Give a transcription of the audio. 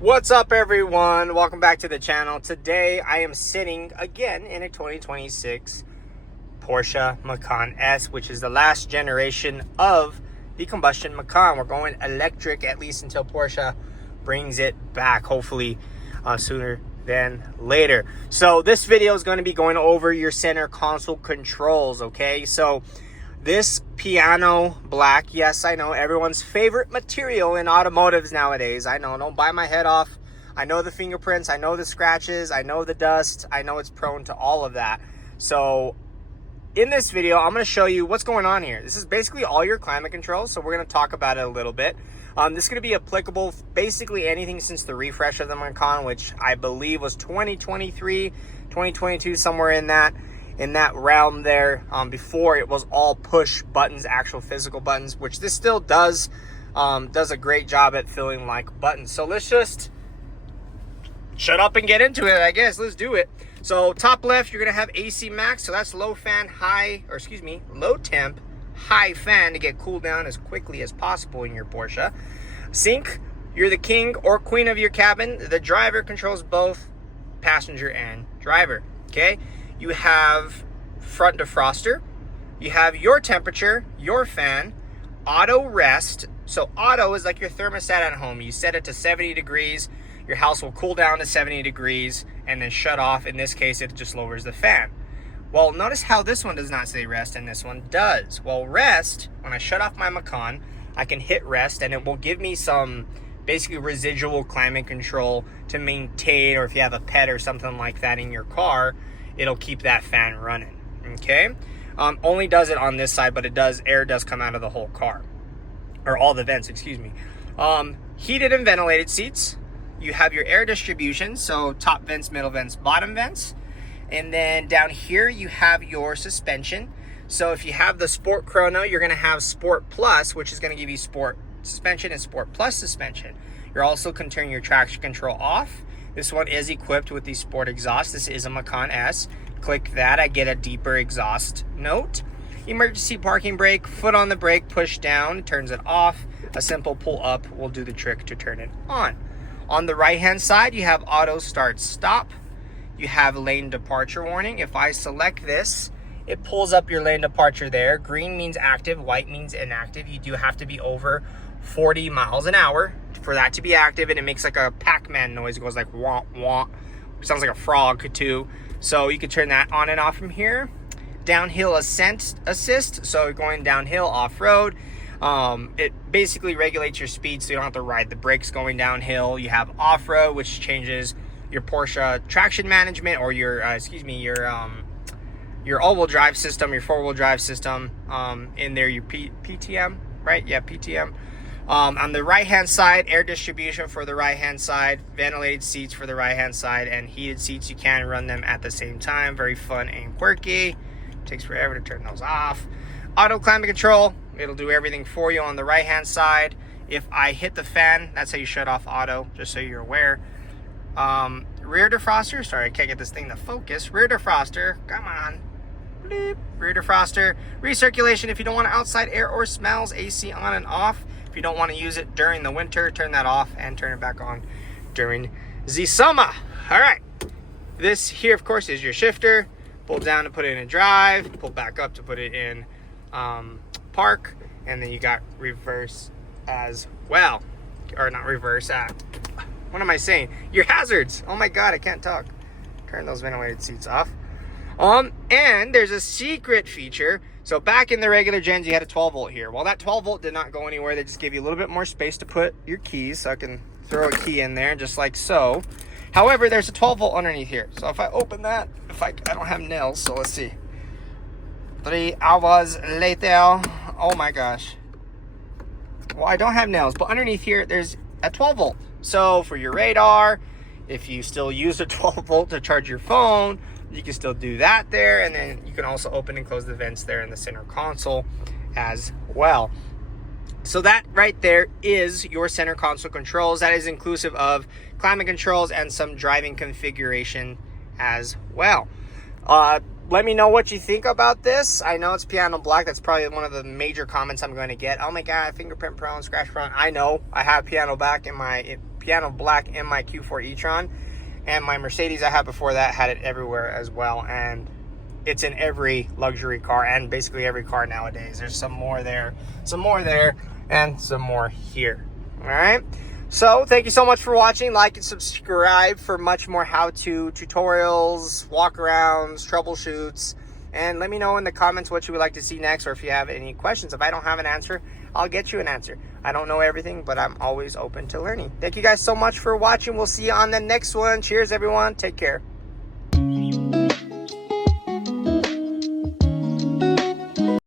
What's up, everyone? Welcome back to the channel. Today I am sitting again in a 2026 Porsche Macan S, which is the last generation of the combustion Macan. We're going electric, at least until Porsche brings it back, hopefully sooner than later. So this video is going to be going over your center console controls, okay? So this piano black, yes, I know, everyone's favorite material in automotives nowadays. I know, don't bite my head off. I know the fingerprints, I know the scratches, I know the dust, I know it's prone to all of that. So in this video, I'm going to show you what's going on here. This is basically all your climate controls, so we're going to talk about it a little bit. This is going to be applicable basically anything since the refresh of the Macan, which I believe was 2023, 2022, somewhere in that realm there, before it was all push buttons, actual physical buttons, which this still does a great job at feeling like buttons. So let's just shut up and get into it, I guess. Let's do it. So top left, you're gonna have AC max, so that's low temp, high fan to get cooled down as quickly as possible in your Porsche. Sync, you're the king or queen of your cabin. The driver controls both passenger and driver, okay? You have front defroster, you have your temperature, your fan, auto rest. So auto is like your thermostat at home. You set it to 70 degrees, your house will cool down to 70 degrees and then shut off. In this case, it just lowers the fan. Well, notice how this one does not say rest and this one does. Well, rest, when I shut off my Macan, I can hit rest and it will give me some basically residual climate control to maintain, or if you have a pet or something like that in your car, it'll keep that fan running, okay? Only does it on this side, but air does come out of the whole car, or all the vents, excuse me. Heated and ventilated seats. You have your air distribution, so top vents, middle vents, bottom vents. And then down here, you have your suspension. So if you have the Sport Chrono, you're gonna have Sport Plus, which is gonna give you Sport suspension and Sport Plus suspension. You're also can turn your traction control off. This one is equipped with the Sport exhaust. This is a Macan S. Click that, I get a deeper exhaust note. Emergency parking brake, foot on the brake, push down, turns it off. A simple pull up will do the trick to turn it on. On the right hand side, you have auto start stop. You have lane departure warning. If I select this, it pulls up your lane departure there. Green means active, white means inactive. You do have to be over 40 miles an hour for that to be active, and it makes like a Pac-Man noise. It goes like wah wah. Sounds like a frog too. So you can turn that on and off from here. Downhill ascent assist, so going downhill off-road. It basically regulates your speed so you don't have to ride the brakes going downhill. You have off-road, which changes your Porsche traction management, or your all-wheel drive system, your four-wheel drive system. In there, your PTM, right? Yeah, PTM. On the right-hand side, air distribution for the right-hand side, ventilated seats for the right-hand side, and heated seats. You can run them at the same time. Very fun and quirky. Takes forever to turn those off. Auto climate control. It'll do everything for you on the right-hand side. If I hit the fan, that's how you shut off auto, just so you're aware. Rear defroster. Sorry, I can't get this thing to focus. Rear defroster. Come on. Bleep. Rear defroster. Recirculation if you don't want outside air or smells. AC on and off. If you don't want to use it during the winter, turn that off and turn it back on during the summer. All right. This here, of course, is your shifter. Pull down to put it in drive. Pull back up to put it in park. And then you got reverse as well. Or not reverse. What am I saying? Your hazards. Oh my God, I can't talk. Turn those ventilated seats off. And there's a secret feature. So back in the regular gens, you had a 12 volt here. Well, that 12 volt did not go anywhere. They just gave you a little bit more space to put your keys. So I can throw a key in there just like so. However, there's a 12 volt underneath here. So if I open that, I don't have nails. So let's see. 3 hours later. Oh my gosh. Well, I don't have nails, but underneath here, there's a 12 volt. So for your radar, if you still use a 12 volt to charge your phone, you can still do that there. And then you can also open and close the vents there in the center console as well. So that right there is your center console controls. That is inclusive of climate controls and some driving configuration as well. Let me know what you think about this. I know it's piano black. That's probably one of the major comments I'm going to get. Oh my God, fingerprint prone, scratch prone. I know I have piano black in my piano black in my Q4 e-tron, and my Mercedes I had before that had it everywhere as well, and it's in every luxury car and basically every car nowadays. There's some more there, and some more here. All right. So thank you so much for watching. Like and subscribe for much more how-to tutorials, walkarounds, troubleshoots, and let me know in the comments what you would like to see next, or if you have any questions. If I don't have an answer, I'll get you an answer. I don't know everything, but I'm always open to learning. Thank you guys so much for watching. We'll see you on the next one. Cheers, everyone. Take care.